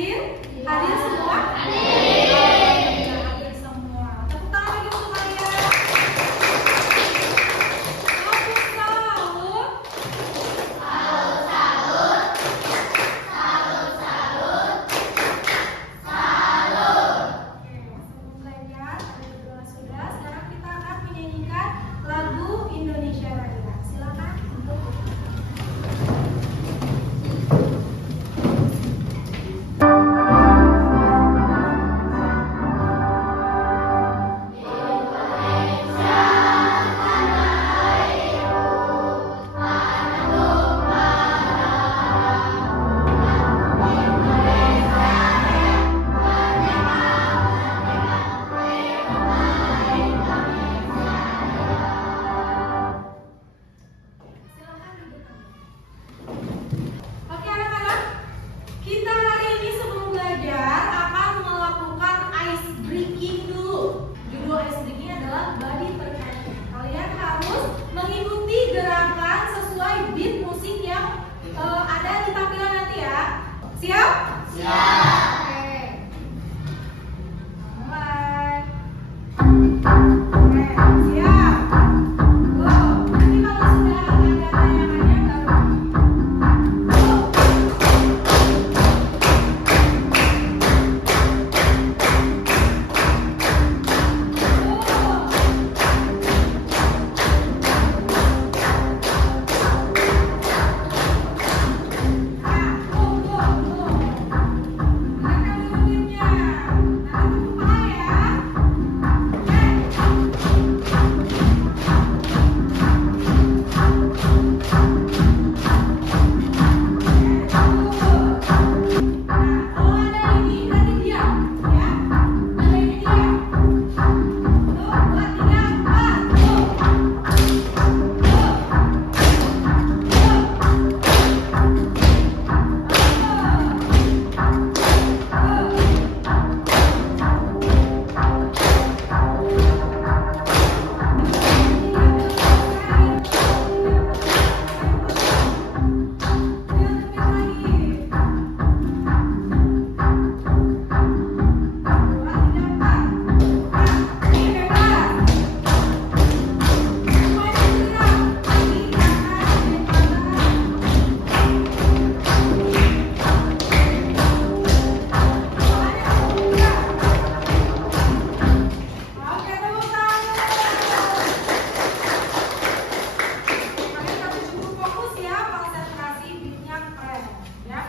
hadir? Hadir semua? Hadir semua. Tepuk tangan lagi untuk kalian. Sahur sahur. Oke, sebelum belajar ada berdoa sudah. Sekarang kita akan menyanyikan lagu Indonesia Raya. Silakan untuk silakan duduk. Oke anak-anak, kita hari ini sebelum belajar akan melakukan ice breaking dulu. Judul ice breaking adalah body percussion. Kalian harus mengikuti gerakan sesuai beat musik yang ada di tampilan nanti ya. Siap? Siap. Oke. Mulai. Oke, siap. Go. Nanti kalau sudah ada tayangannya baru. Oke, tepuk tangan. Kalian harus cukup fokus ya, konsentrasi, beatnya keren ya.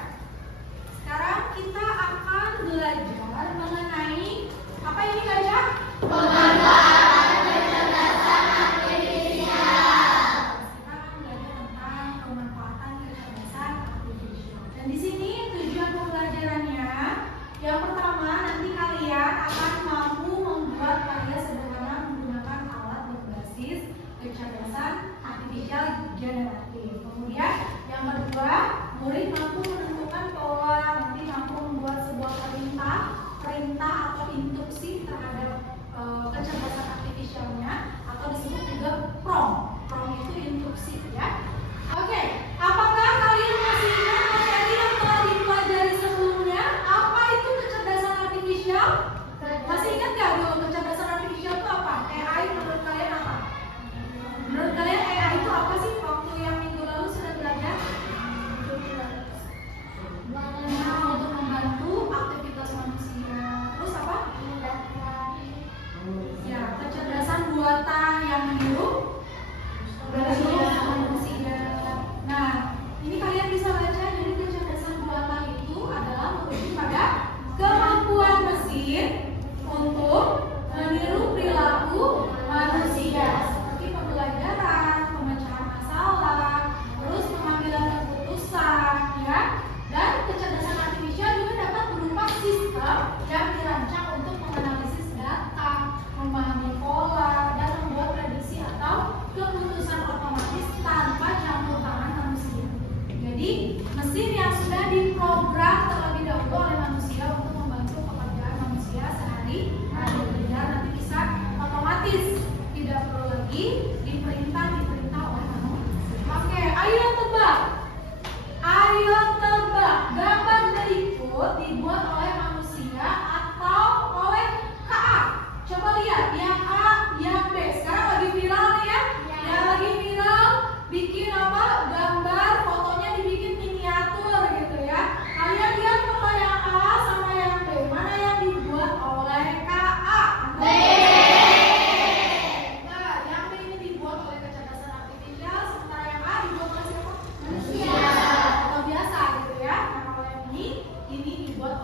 Sekarang kita akan belajar mengenai apa ini belajar? Pemanfaatan kecerdasan artifisial. Kita akan belajar tentang pemanfaatan kecerdasan artifisial. Dan di sini tujuan pembelajarannya yang pertama, nanti kalian akan mampu membuat karya sederhana menggunakan alat berbasis kecerdasan artifisial generatif. Kemudian yang kedua, murid mampu menentukan pola, nanti mampu membuat sebuah perintah atau instruksi terhadap kecerdasan artifisialnya, atau disebut juga prompt. Prompt itu instruksi ya. Oke, apakah kalian masih ingat materi yang telah dipelajari sebelumnya? Apa itu kecerdasan artifisial? Masih ingat nggak dulu kecerdasan artifisial itu apa? AI menurut kalian apa? Menurut kalian AI itu apa sih? Waktu yang minggu lalu sudah belajar? Untuk membantu aktivitas manusia. Terus apa? Ya, kecerdasan buatan yang niru manusia. Nah, ini kalian bisa baca. Jadi kecerdasan buatan itu adalah merujuk pada kemampuan mesin untuk meniru perilaku manusia, seperti pembelajaran, pemecahan masalah, terus pengambilan keputusan, ya. Dan kecerdasan artifisial juga dapat berupa sistem yang dirancang untuk menganalisis data, memahami pola, dan membuat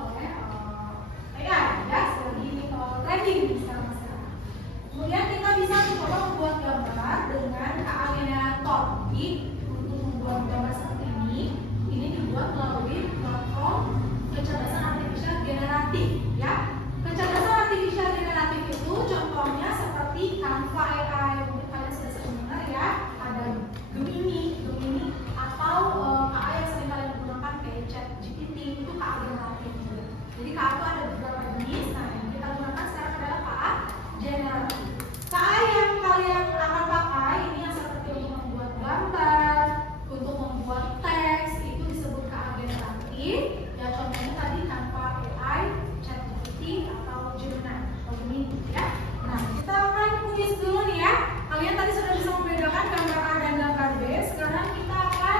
oleh AI ya, selagi trending sekarang. Kemudian kita bisa mencoba membuat gambar dengan KA generator. Jadi untuk membuat gambar seperti ini dibuat melalui platform kecerdasan artifisial generatif ya. Kecerdasan artifisial generatif itu contohnya seperti Canva AI, mungkin kalian sudah sering dengar ya, ada Gemini atau KA yang sering kalian gunakan kayak ChatGPT, itu KA generatif. Jadi KA itu ada beberapa jenis, nah yang kita gunakan sekarang adalah KA generatif. KA yang kalian akan pakai ini yang seperti untuk membuat gambar, untuk membuat teks, itu disebut KA generatif. Ya contohnya tadi Canva AI, ChatGPT atau Gemini atau Gemini ya. Nah kita akan kuis dulu nih ya. Kalian tadi sudah bisa membedakan gambar A dan gambar B. Sekarang kita akan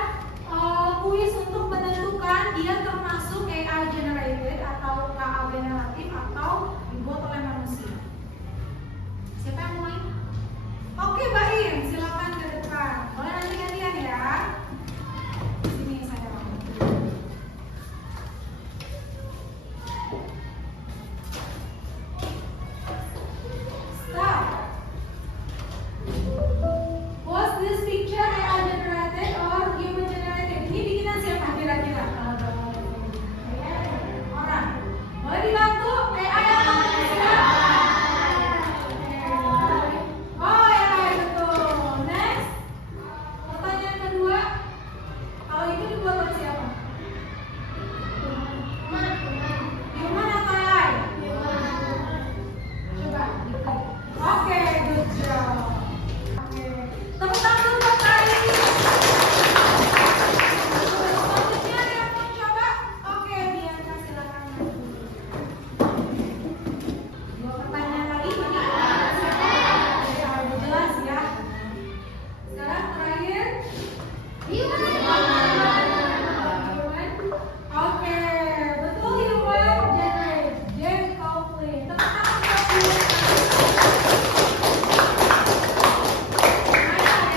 kuis untuk menentukan dia termasuk AI generated atau KA generatif atau dibuat oleh manusia. Siapa yang mulai? Oke, Baim, silakan ke depan. Boleh nanti gantian ya. Sini saya. Stop. Was this picture AI generated or human generated? Ini bikinan siapa kira-kira? Orang. Boleh dibantu? AI atau manusia? Oh ya, betul. Next. Pertanyaan kedua. Kalau itu dibuat oleh siapa? Human atau AI? Coba diklik. Oke, good job. Oke. Tepuk tangan dulu buat kalian. Selanjutnya yang mau coba? Oke, Bianca silakan. Dua pertanyaan lagi. Udah jelas ya. Sekarang terakhir. Oke, betul human generate. Jen Copley. Tepuk tangan buat Copley.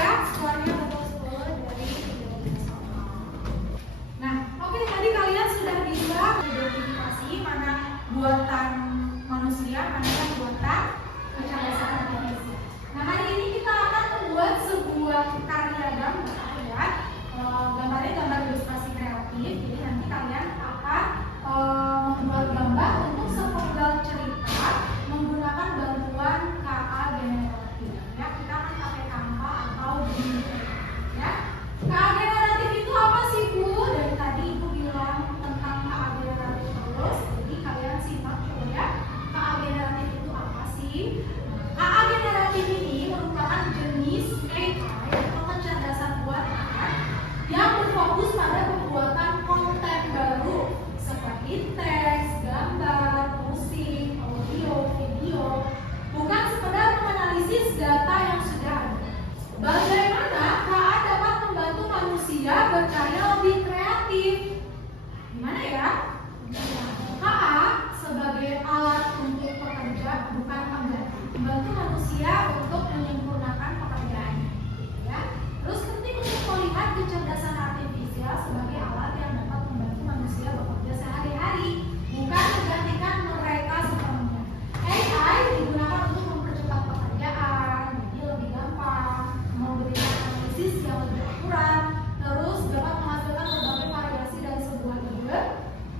Ya, skornya betul 10 dari 13 orang. Nah, oke tadi kalian sudah bisa mengidentifikasi mana buatan manusia, mana yang buatan kecerdasan artifisial. Nah, hari ini kita akan membuat sebuah karya gambar ya. Gambarnya gambar ilustrasi kreatif. Jadi nanti kalian akan membuat gambar untuk sepenggal cerita menggunakan bantuan KA generatif. Ya, kita akan pakai Canva atau Gemini. Ya, KA generatif itu apa sih Bu? Dari tadi Ibu bilang tentang KA generatif terus. Jadi kalian simak coba ya. KA generatif itu apa sih? KA generatif ini merupakan jenis AI atau kecerdasan buatan yang berfokus pada pembuatan konten baru seperti teks, gambar, musik, audio, video, bukan sekedar menganalisis data yang sudah ada. Bagaimana KA dapat membantu manusia berkarya lebih kreatif? Gimana ya? KA sebagai alat untuk pekerja bukan pengganti, membantu manusia untuk menyempurnakan pekerjaannya. Ya. Terus penting untuk melihat kecerdasan artifisial sebagai alat yang dapat membantu manusia bekerja sehari-hari, bukan menggantikan mereka sepenuhnya. AI digunakan untuk mempercepat pekerjaan, jadi lebih gampang, memberikan analisis yang lebih akurat, terus dapat menghasilkan berbagai variasi dari sebuah ide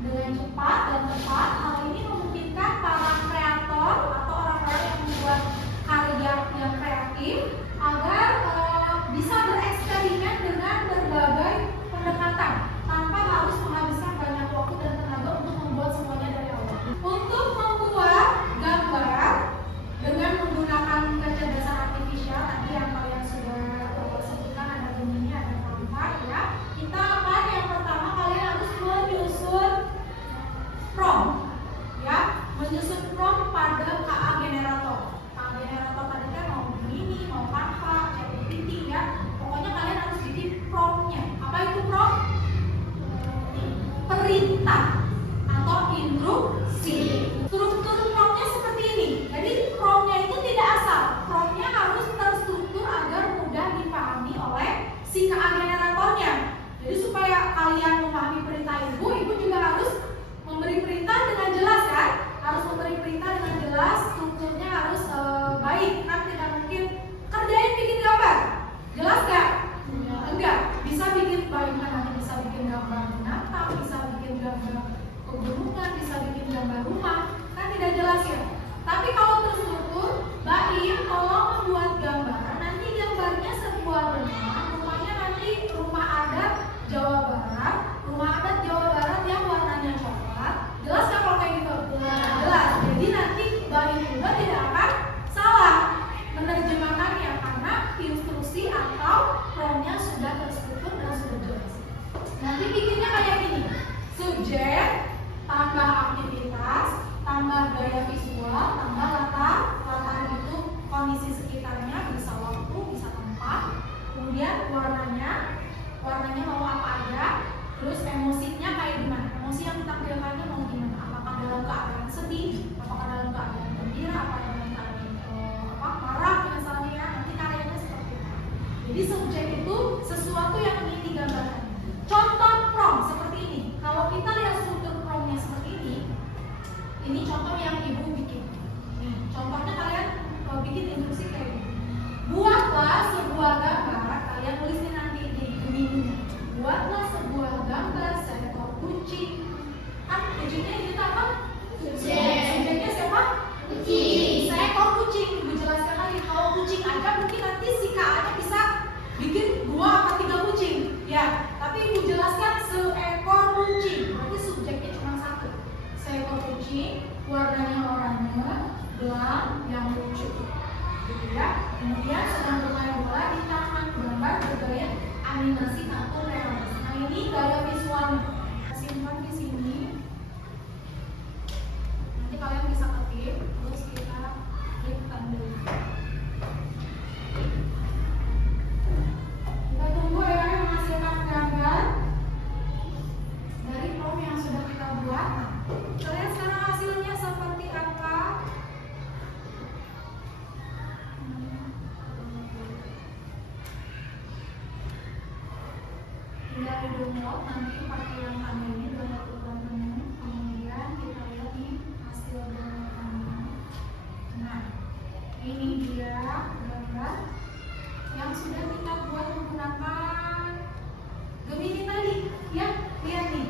dengan cepat dan tepat. Hal ini memungkinkan para kreator atau orang-orang yang membuat karya yang kreatif agar bisa bereksperimen dengan berbagai pendekatan tanpa harus menghabiskan banyak waktu dan tenaga untuk membuat semuanya dari awal. Untuk membuat gambar dengan menggunakan kecerdasan artifisial tadi yang kalian sudah sebutkan, ada Gemini, ada Canva ya. Kita akan yang pertama kalian harus menyusun prompt ya, menyusun prompt pada KA generator. KA generator tadi kan mau Gemini, mau Canva, ChatGPT ya. Pokoknya kalian harus bikin promptnya. Apa itu prompt? Perintah atau instruksi. Struktur promptnya seperti ini. Jadi promptnya itu tidak asal. Promptnya harus terstruktur agar mudah dipahami oleh si KA generatornya. Jadi supaya kalian memahami perintah ibu juga harus memberi perintah tambah gaya visual, tambah latar. Latar itu kondisi sekitarnya, bisa waktu, bisa tempat. Kemudian warnanya mau apa aja. Terus emosinya kayak gimana? Emosi yang ditampilkannya mau gimana? Apakah dalam keadaan sedih? Apakah dalam keadaan gembira? Apakah dalam keadaan marah misalnya ya? Nanti karyanya seperti apa? Jadi subjek itu sesuatu yang ingin digambarkan. Contoh prompt seperti ini. Kalau kita lihat struktur promptnya seperti ini contoh yang ibu bikin. Nih, contohnya kalian bikin instruksi kayak gini. Buatlah sebuah gambar. Kalian tulisnya nanti di menu. Buatlah sebuah gambar seekor kucing. Kucingnya ini apa? Subjeknya siapa? Kucing. Seekor kucing. Ibu jelaskan lagi. Kalau kucing aja mungkin nanti si KA-nya bisa bikin 2 atau 3 kucing. Ya, tapi ibu jelaskan seekor kucing. Berarti subjeknya cuma 1. Seekor kucing, warnanya oranye, belang yang lucu. Gitu ya. Kemudian sedang bermain bola di taman, gambar bergaya animasi atau realis. Nah, ini gaya visualnya. Simpan di sini. Nanti kalian bisa ketik, terus kita klik tanda. Kita tunggu ya yang menghasilkan gambar dari prompt yang sudah kita buat. Kalian sekarang hasilnya seperti apa? Dari download nanti pakai yang kami ini download program penuh. Kemudian kita lihat nih hasil download kami. Nah, ini dia gambar yang sudah kita buat menggunakan Gemini tadi. Ya, lihat nih.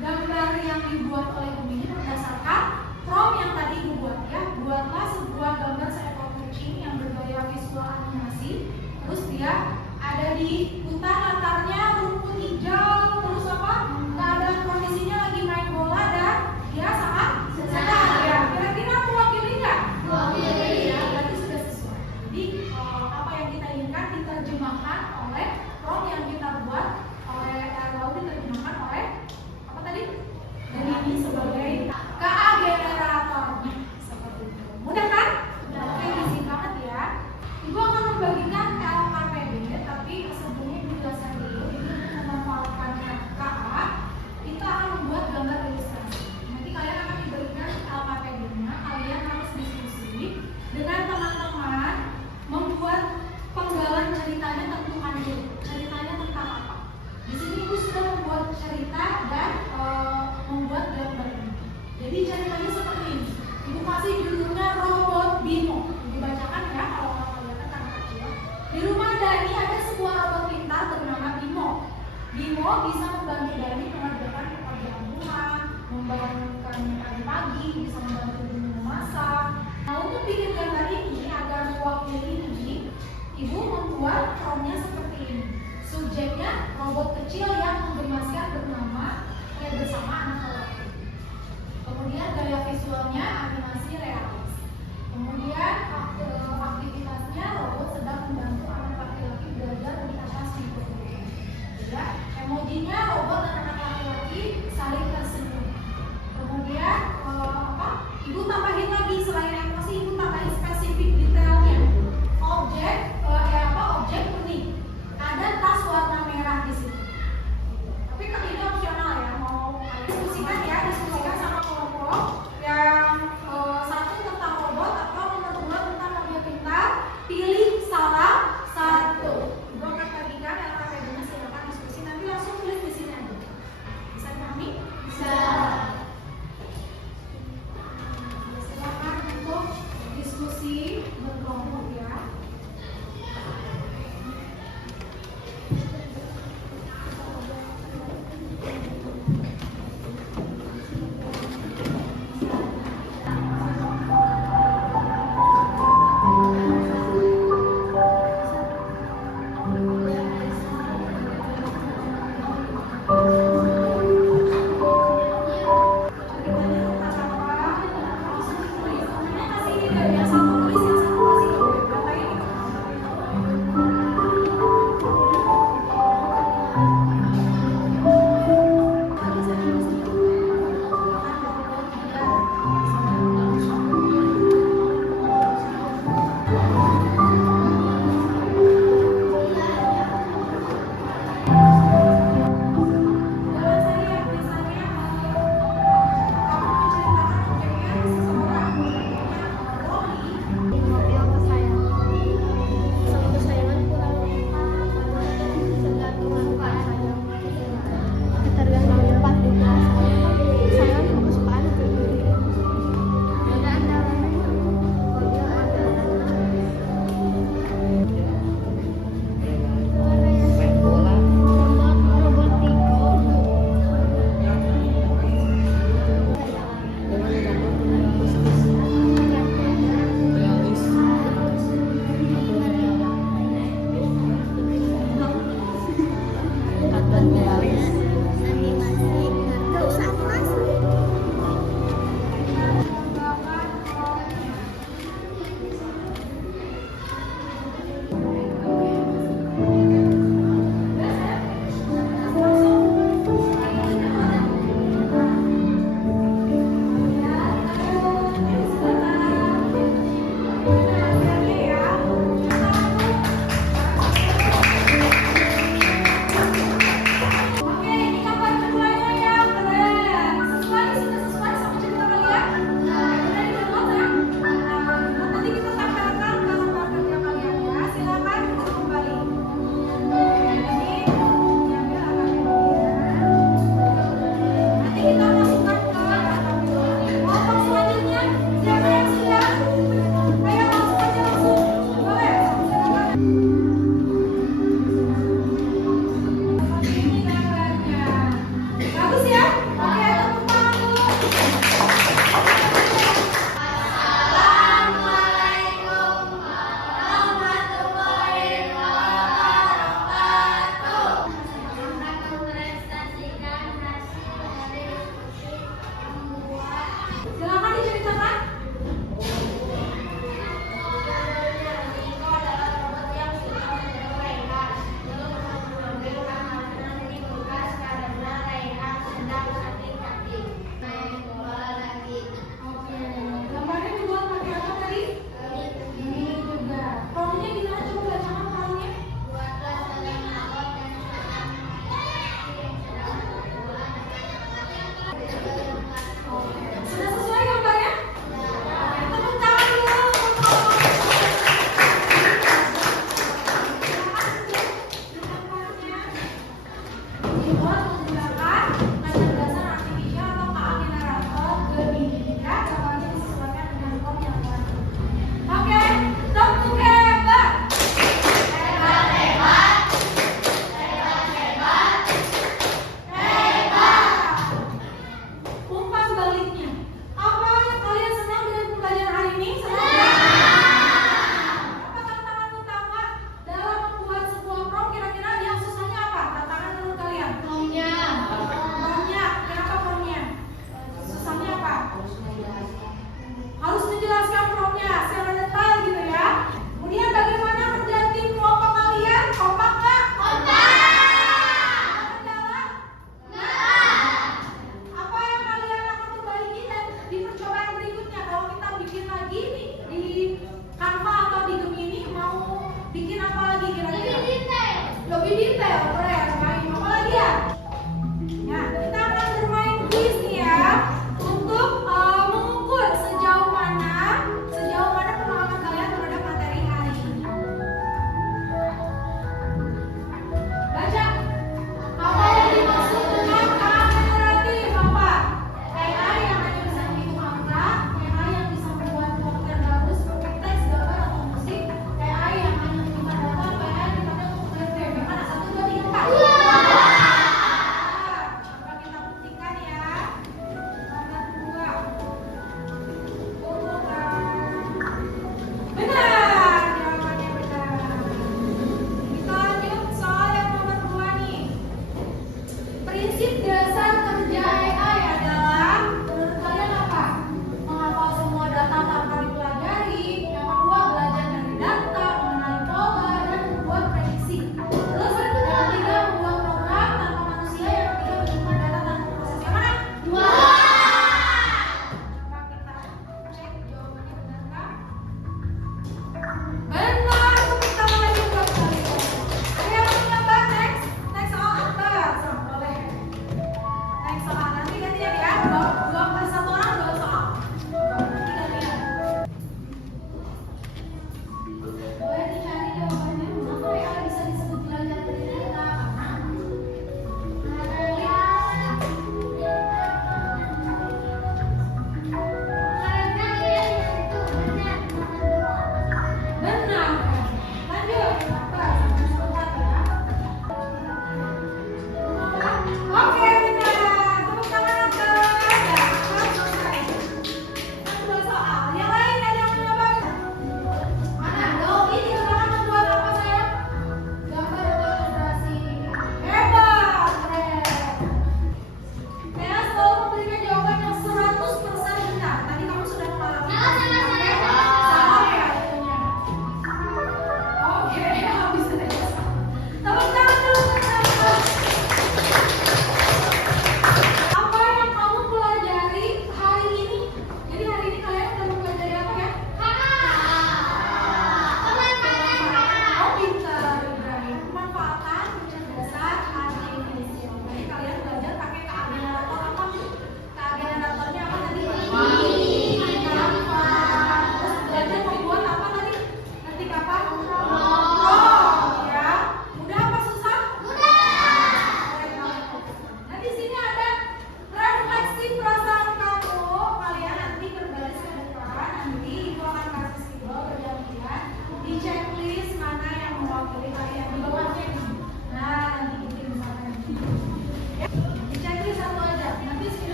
Gambar yang dibuat oleh Gemini berdasarkan prompt yang tadi dibuat ya. Buatlah sebuah gambar seekor kucing yang bergaya visual animasi. Terus dia ada di hutan, latarnya rumput hijau. Terus apa? Keadaan kondisinya lagi main bola dan dia sangat senang. Ya, kira-kira mewakili nggak? Mewakili. Ya, berarti sudah sesuai. Jadi apa yang kita inginkan diterjemahkan oleh prompt yang kita buat lalu diterjemahkan oleh apa tadi? Gemini sebagai KA generatornya seperti itu. Mudah kan? Oke, easy banget ya. Ibu akan membagikan LKPD, tapi sebelumnya ibu jelaskan dulu. Ini untuk memanfaatkan KA, kita akan membuat gambar ilustrasi. Nanti kalian akan diberikan LKPD-nya. Kalian harus diskusi dengan teman-teman, membuat penggalan ceritanya, tentukan dulu. Ceritanya tentang apa? Di sini ibu sudah membuat cerita dan membuat gambar ini. Jadi ceritanya seperti ini. Ibu kasih judulnya Robot Bimo. Ibu bacakan ya kalau nggak kelihatan karena kecil. Di rumah Dani ada sebuah robot pintar bernama Bimo. Bimo bisa membantu Dani mengerjakan pekerjaan rumah, membangunkannya pagi-pagi, bisa membantu Dani memasak. Nah, untuk bikin gambar ini agar mewakili ini, ibu membuat prompt-nya seperti ini. Subjeknya robot kecil yang menggemaskan bernama bersama anak lelaki. Kemudian gaya visualnya animasi realis. Kemudian aktivitasnya robot sedang membantu anak laki-laki belajar di atas mikrofon. Ya, emojinya robot dan anak laki-laki saling tersenyum. Kemudian ibu tambahin lagi selain emosi, ibu tambahin spesifik detailnya. Objek unik. Ada tas warna merah di situ. Tapi ini opsional ya, mau diskusikan sama kelompok yang satu tentang robot atau nomor 2 tentang mobil pintar. Pilih salah satu. Ibu akan bagikan LKPD-nya, silakan diskusi. Nanti langsung tulis di sini aja. Bisa dipahami? Bisa. harus membahasnya